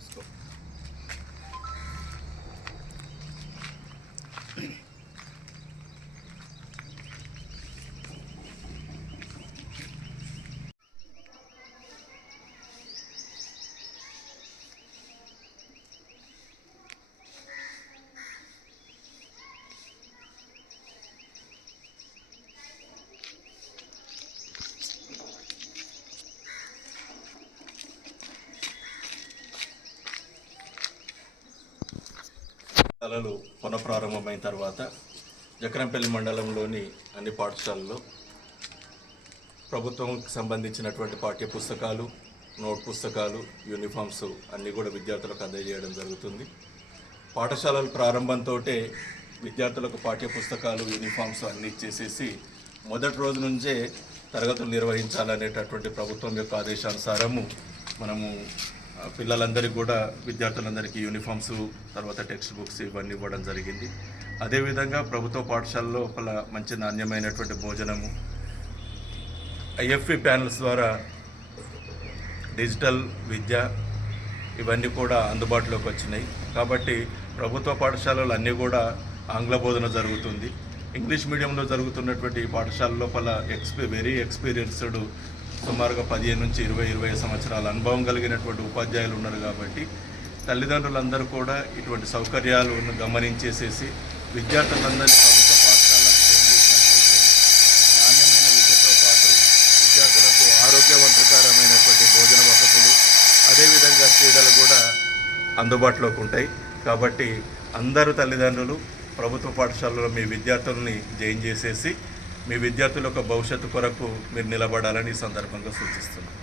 చేసుకో పాఠశాలలు పునఃప్రారంభమైన తర్వాత జకరంపల్లి మండలంలోని అన్ని పాఠశాలల్లో ప్రభుత్వంకి సంబంధించినటువంటి పాఠ్య పుస్తకాలు నోట్ పుస్తకాలు యూనిఫామ్స్ అన్నీ కూడా విద్యార్థులకు అందజేయడం జరుగుతుంది. పాఠశాలల ప్రారంభంతో విద్యార్థులకు పాఠ్య పుస్తకాలు యూనిఫామ్స్ అన్నీ ఇచ్చేసేసి మొదటి రోజు నుంచే తరగతులు నిర్వహించాలనేటటువంటి ప్రభుత్వం యొక్క ఆదేశానుసారము మనము పిల్లలందరికీ కూడా విద్యార్థులందరికీ యూనిఫామ్స్ తర్వాత టెక్స్ట్ బుక్స్ ఇవన్నీ ఇవ్వడం జరిగింది. అదేవిధంగా ప్రభుత్వ పాఠశాలలో పల మంచి నాణ్యమైనటువంటి భోజనము ఐఎఫ్ఈ ప్యానల్స్ ద్వారా డిజిటల్ విద్య ఇవన్నీ కూడా అందుబాటులోకి వచ్చినాయి. కాబట్టి ప్రభుత్వ పాఠశాలలు అన్నీ కూడా ఆంగ్ల బోధన జరుగుతుంది. ఇంగ్లీష్ మీడియంలో జరుగుతున్నటువంటి పాఠశాల లోపల ఎక్స్పీ వెరీ ఎక్స్పీరియన్స్డ్ సుమారుగా పదిహేను నుంచి ఇరవై ఇరవై సంవత్సరాల అనుభవం కలిగినటువంటి ఉపాధ్యాయులు ఉన్నారు కాబట్టి తల్లిదండ్రులందరూ కూడా ఇటువంటి సౌకర్యాలు గమనించేసేసి విద్యార్థులందరినీ ప్రభుత్వ పాఠశాలకు జాయిన్ చేసినట్లయితే నాణ్యమైన విద్యతో పాటు విద్యార్థులకు ఆరోగ్యవంతకరమైనటువంటి భోజన వసతులు అదేవిధంగా క్రీడలు కూడా అందుబాటులోకి ఉంటాయి. కాబట్టి అందరూ తల్లిదండ్రులు ప్రభుత్వ పాఠశాలలో మీ విద్యార్థుల్ని జాయిన్ చేసేసి మీ విద్యార్థుల యొక్క భవిష్యత్తు కొరకు మీరు నిలబడాలని ఈ సందర్భంగా సూచిస్తున్నాను